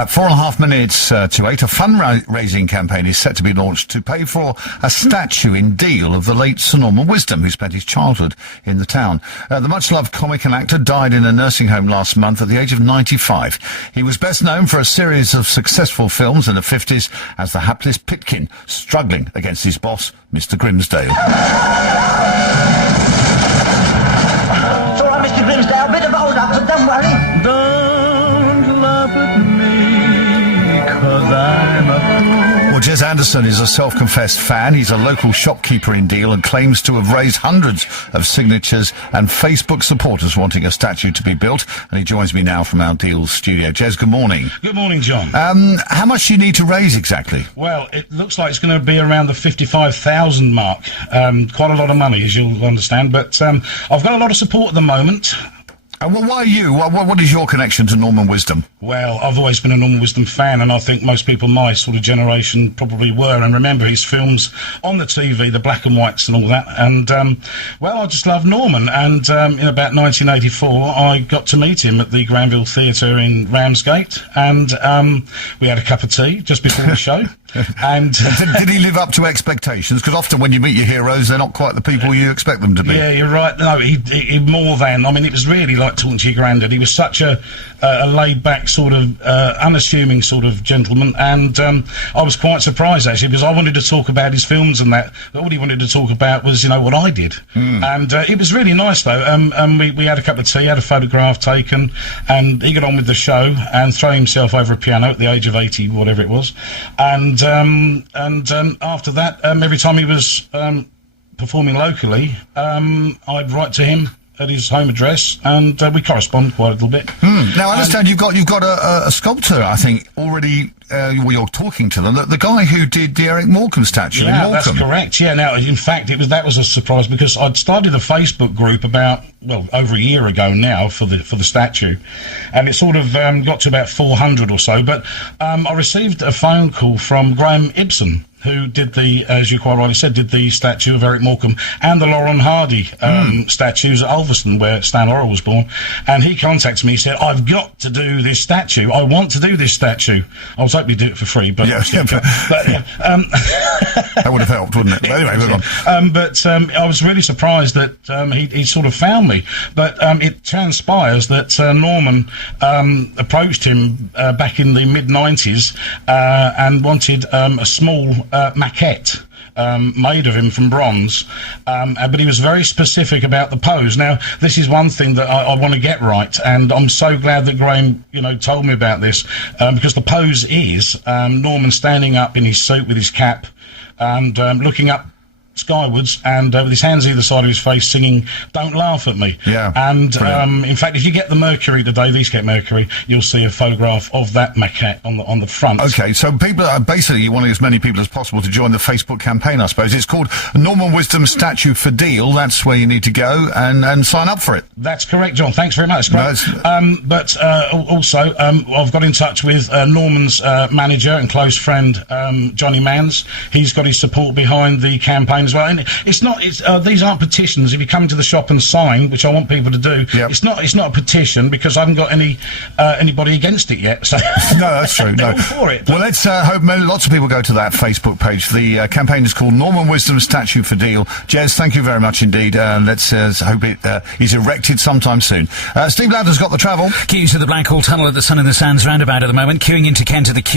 At 4.5 minutes to 8, a fundraising campaign is set to be launched to pay for a statue in Deal of the late Sir Norman Wisdom, who spent his childhood in the town. The much-loved comic and actor died in a nursing home last month at the age of 95. He was best known for a series of successful films in the 50s as the hapless Pitkin, struggling against his boss, Mr. Grimsdale. It's all right, Mr. Grimsdale, bit of hold-up, but don't worry. Don't laugh at me, 'cause I'm a fool. Well, Jez Anderson is a self-confessed fan. He's a local shopkeeper in Deal and claims to have raised hundreds of signatures and Facebook supporters wanting a statue to be built. And he joins me now from our Deal studio. Jez, good morning. Good morning, John. How much do you need to raise exactly? Well, it looks like it's going to be around the 55,000 mark. Quite a lot of money, as you'll understand. But I've got a lot of support at the moment. Well, why you? What is your connection to Norman Wisdom? Well, I've always been a Norman Wisdom fan, and I think most people my sort of generation probably were, and remember his films on the TV, the black and whites and all that. And, well, I just love Norman, and in about 1984, I got to meet him at the Granville Theatre in Ramsgate, and we had a cup of tea just before the show. And did he live up to expectations? Because often when you meet your heroes, they're not quite the people you expect them to be. Yeah, you're right. No, he more than. I mean, it was really like talking to your granddad. He was such a laid-back sort of unassuming sort of gentleman, and I was quite surprised actually, because I wanted to talk about his films and that, but all he wanted to talk about was, you know, what I did. And it was really nice though. We had a cup of tea, had a photograph taken, and he got on with the show and threw himself over a piano at the age of 80, whatever it was, and after that, every time he was performing locally, I'd write to him at his home address, and we correspond quite a little bit. Now, I understand you've got a sculptor, I think, already. You're talking to them. The guy who did the Eric Morecambe statue in Morecambe. That's correct. Yeah. Now, in fact, that was a surprise because I'd started a Facebook group about over a year ago now for the statue, and it sort of got to about 400 or so. But I received a phone call from Graham Ibsen, who did as you quite rightly said, did the statue of Eric Morecambe and the Lauren Hardy statues at Ulverston, where Stan Laurel was born. And he contacted me, he said, I've got to do this statue. I want to do this statue. I was hoping to do it for free, but... Yeah, that would have helped, wouldn't it? But anyway, move on. I was really surprised that he sort of found me. But it transpires that Norman approached him back in the mid-90s and wanted a small maquette made of him from bronze, but he was very specific about the pose. Now, this is one thing that I want to get right, and I'm so glad that Graham, told me about this, because the pose is Norman standing up in his suit with his cap and looking up skywards and with his hands either side of his face singing "Don't Laugh at Me." Yeah. And in fact, if you get the Mercury today, the Eastgate Mercury, you'll see a photograph of that maquette on the front. Okay, so people are basically wanting as many people as possible to join the Facebook campaign, I suppose. It's called Norman Wisdom Statue for Deal. That's where you need to go and sign up for it. That's correct, John. Thanks very much. Great. But also, I've got in touch with Norman's manager and close friend, Johnny Manns. He's got his support behind the campaign as well. And these aren't petitions. If you come to the shop and sign, which I want people to do, yep. It's not a petition because I haven't got anybody against it yet. So no, that's true. No, all for it. Well, let's hope lots of people go to that Facebook page. The campaign is called Norman Wisdom Statue for Deal. Jez, thank you very much indeed. Let's hope it is erected sometime soon. Steve Ladder's got the travel. Queues to the Blackhall Tunnel at the Sun in the Sands roundabout at the moment, queuing into Kent to the